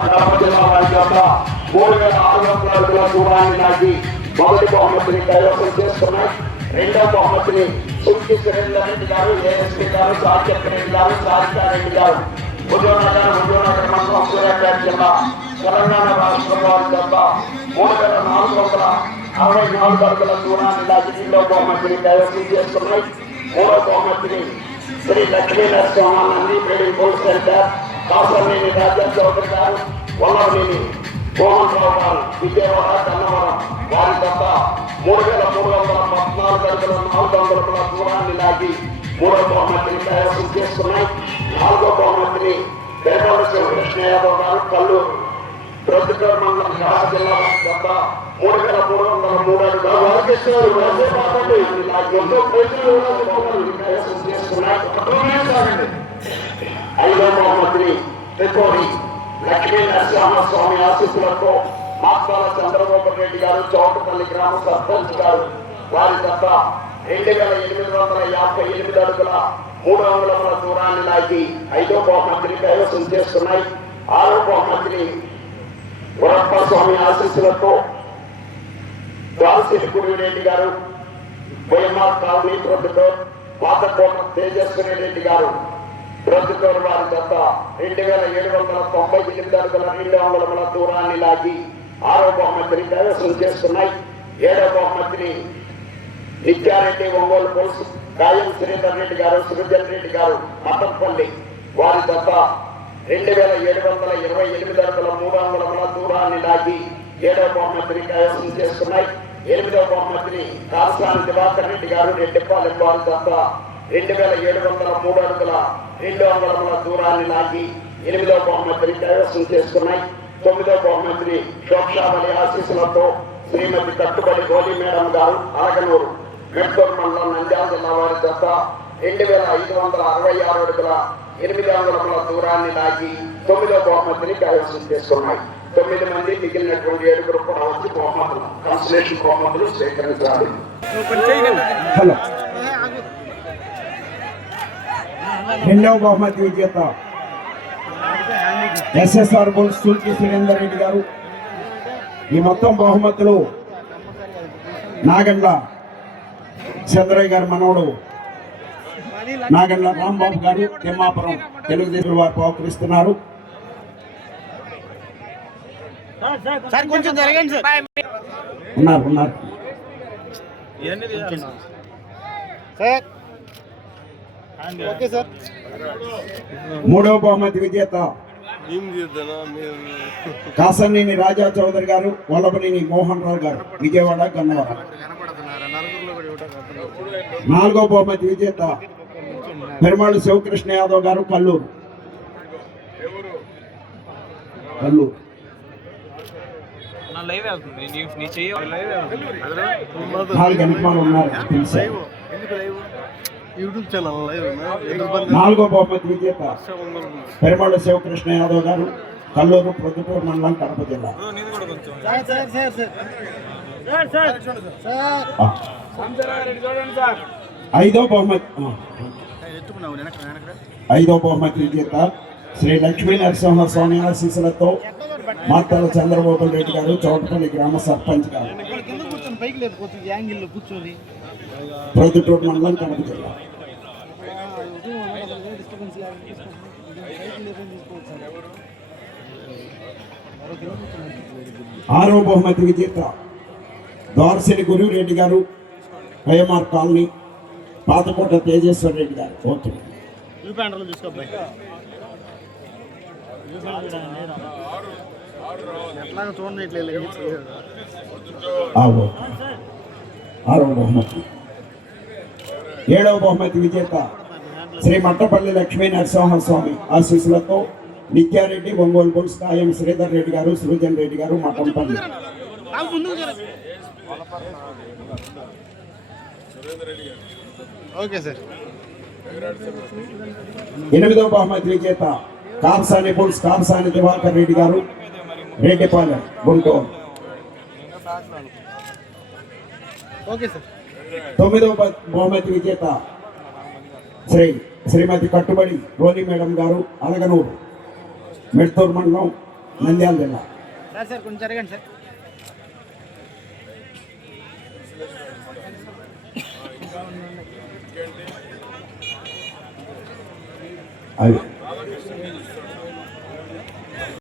జిల్లా వారి యొక్క 3600 అడుగుల దూరాన్ని లాగి మొదటి బహుమతిని కైవసం చేసుకున్నాయి. రెండవ బహుమతిని సుల్కి సురేందర్ రెడ్డి గారు, ఏఎస్పీ గారు, సాధ్యప్ రెడ్డి గారు, సాధికారెడ్డి గారు, హుజూర్నగర్ మండలం సూర్యాపేట జిల్లా తెలంగాణ రాష్ట్రం వారి యొక్క 3464 అడుగుల దూరాన్ని లాగి రెండవ బహుమతిని కైవసం చేసుకున్నాయి. మూడవ బహుమతిని Shri Lakshmi Narasimhanandi trading bull centre, Kasarneni Raja Chowdary గారు, వల్లభనేని మోహన్ రావు గారు, విజయవాడ కన్నవరం వారి తప్ప 3314 అడుగుల 400 దూరాన్ని లాగి మూడవ బహుమతిని కైవసం చేసుకున్నాయి. నాలుగో బహుమతిని పేదవాడ కృష్ణ యాదవ్ గారు, కల్లూరు ప్రొద్దుటూరు మండలం కడప జిల్లా తప్ప 3303 అడుగులు ఐదో బహుమతిని త్రికోణి లక్ష్మీ నరసింహస్వామి ఆశీస్సులతో మాత్వాల చంద్రబాబు రెడ్డి గారు, చౌటపల్లి గ్రామ సర్పంచ్ గారు వారి తప్ప 2858 అడుగుల 3 అంగుళముల దూరాన్ని లాగి ఐదో బహుమతిని కైవసం చేస్తున్నాయి. ఆరో బహుమతిని గురప్ప స్వామి ఆశీస్సులతో దాల్సిరి గుడిరెడ్డి గారు, వైఎంఆర్ కాలనీ ప్రొద్దుటూరు, పాతకోట తేజస్వరి రెడ్డి గారు ప్రొద్దుటూరు వారి జత 2798 అడుగుల 2 అంగుళముల దూరాన్ని లాగి ఆరో బహుమతిని కైవసం చేస్తున్నాయి. ఏడో బహుమతిని నిత్యారెడ్డి ఒంగోలు పులుసు గాయం శ్రీధర్ రెడ్డి గారు, సృజన్ రెడ్డి గారు మతంపల్లి వారి జత 2728 అడుగుల 3 అంగుళముల దూరాన్ని లాగి ఏడవ బహుమతిని కైవసం చేసుకున్నాయి. ఎనిమిదవ బహుమతిని కాసాని దివాకర్ రెడ్డి గారు, రెడ్డిపాలెం వారి జత 2703 అడుగుల 2 అంగుళముల దూరాన్ని లాగి ఎనిమిదవ బహుమతిని కైవసం చేసుకున్నాయి. తొమ్మిదవ బహుమతిని షోక్షావళి ఆశీస్సులతో శ్రీమతి కట్టుబడి గోలి మేడం గారు, అలగనూరు మెట్టూరు మండలం నంద్యాల జిల్లా వారి జత 2566 అడుగుల 8 అంగుళముల దూరాన్ని లాగి 9వ బహుమతిని కైవసం చేసుకున్నాయి. 9 మంది మిగిలినటువంటి 7 కూడా వచ్చి బహుమతులు కన్సలేషన్ బహుమతులు స్వీకరించాలి. హలో, రెండవ బహుమతి విజేత ఎస్ఎస్ఆర్ బుల్స్ సుల్కి సురేందర్ రెడ్డి గారు. ఈ మొత్తం బహుమతులు నాగండ్ల చంద్రయ్య గారు మనవడు నాగండ్ల రాంబాబు గారు తిమ్మాపురం తెలుగుదేశం వారు బహుకరిస్తున్నారు. ఉన్నారు మూడవ బహుమతి విజేత కాసర్నేని రాజా చౌదరి గారు, వల్లభనేని మోహన్ రావు గారు, విజయవాడ గన్నవరం. నాలుగో బహుమతి విజేత పెరుమాళి శివకృష్ణ యాదవ్ గారు, కల్లూరు. నాలుగు గణికమాలు ఉన్నారు. నాలుగో బహుమతి విజేత పెరుమాళి శివకృష్ణ యాదవ్ గారు, కల్లూరు ప్రొద్దుటూరు మండలం కడప జిల్లా. ఐదో బహుమతి విజేత శ్రీ లక్ష్మీ నరసింహస్వామి ఆశీస్సులతో మాత్తాల చంద్రబాబు రెడ్డి గారు, చౌటపల్లి గ్రామ సర్పంచ్ గారు, ప్రొద్దుటూరు మండలం కడప జిల్లా. ఆరో బహుమతి విజేత దాల్సిరి గుడిరెడ్డి గారు, వైఎంఆర్ కాలనీ, పాతకోట తేజస్వర్ రెడ్డి గారు. ఓకే, ఆరో బహుమతి. ఏడవ బహుమతి విజేత శ్రీ మట్టపల్లి లక్ష్మీ నరసింహస్వామి ఆశీస్సులతో నిత్యారెడ్డి ఒంగోలు బుల్స్ గాయం శ్రీధర్ రెడ్డి గారు, సృజన్ రెడ్డి గారు మట్టంపల్లి. ఎనిమిదవ బహుమతి విజేత కాంసాని బుల్స్ కాంసాని దివాకర్ రెడ్డి గారు, రెడ్డిపాలెం గుంటూరు. తొమ్మిదవ బహుమతి విజేత శ్రీమతి కట్టుబడి గోలి మేడం గారు, అలగనూరు మెట్టూరు మండలం నంద్యాల జిల్లా. సార్ కొంచెం జరగండి సార్. అవి